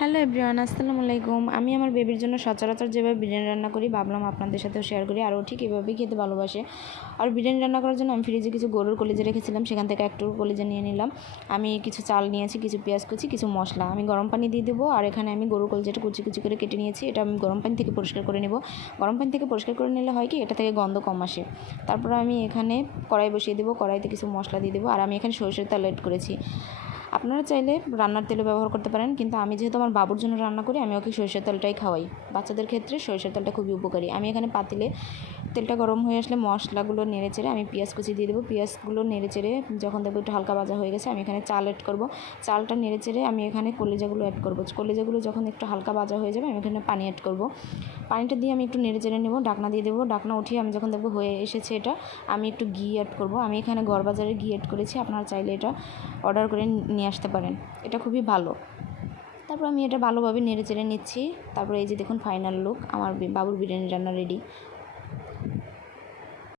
Hello everyone, আসসালামু আলাইকুম। আমি আমার বেবির জন্য সচরাচর যেভাবে বিরিয়ানি রান্না করি ভাবলাম আপনাদের সাথেও শেয়ার করি। আরও ঠিক এভাবেই খেতে ভালোবাসে। আর বিরিয়ানি রান্না করার জন্য আমি ফ্রিজে কিছু গরুর কলিজা রেখেছিলাম, সেখান থেকে একটু কলিজা নিয়ে নিলাম। আমি কিছু চাল নিয়েছি, কিছু পেঁয়াজ কুচি, কিছু মশলা। আমি গরম পানি দিয়ে দেবো। আর এখানে আমি গরুর কলিজাটা কুচি কুচি করে কেটে নিয়েছি। এটা আমি গরম পানি থেকে পরিষ্কার করে নেব। গরম পানি থেকে পরিষ্কার করে নিলে হয় কি, এটা থেকে গন্ধ কম আসে। তারপর আমি এখানে কড়াই বসিয়ে দেবো, কড়াইতে কিছু মশলা দিয়ে দেবো। আর আমি এখানে সরিষার তেল অ্যাড করেছি। আপনারা চাইলে রান্নার তেলও ব্যবহার করতে পারেন, কিন্তু আমি যেহেতু আমার বাবুর জন্য রান্না করি, আমি ওকে সরিষার তেলটাই খাওয়াই। বাচ্চাদের ক্ষেত্রে সরিষার তেলটা খুবই উপকারী। আমি এখানে পাতিলে তেলটা গরম হয়ে আসলে মশলাগুলো নেড়ে চেড়ে আমি পেঁয়াজ কুচি দিয়ে দেবো। পেঁয়াজগুলো নেড়ে চেড়ে যখন দেখবো একটু হালকা ভাজা হয়ে গেছে, আমি এখানে চাল অ্যাড করবো। চালটা নেড়ে চেড়ে আমি এখানে কলিজাগুলো অ্যাড করবো। কলিজাগুলো যখন একটু হালকা ভাজা হয়ে যাবে, আমি এখানে পানি অ্যাড করবো। পানিটা দিয়ে আমি একটু নেড়ে চেড়ে নেবো, ঢাকনা দিয়ে দেবো। ঢাকনা উঠিয়ে আমি যখন দেখবো হয়ে এসেছে এটা, আমি একটু ঘি অ্যাড করবো। আমি এখানে গড়বাজারের ঘি অ্যাড করেছি, আপনারা চাইলে এটা অর্ডার করে নিয়ে আসতে পারেন। এটা খুবই ভালো। তারপর আমি এটা ভালোভাবে নেড়ে চেড়ে নিচ্ছি। তারপরে এই যে দেখুন ফাইনাল লুক, আমার বাবুর বিরিয়ানি রান্না রেডি।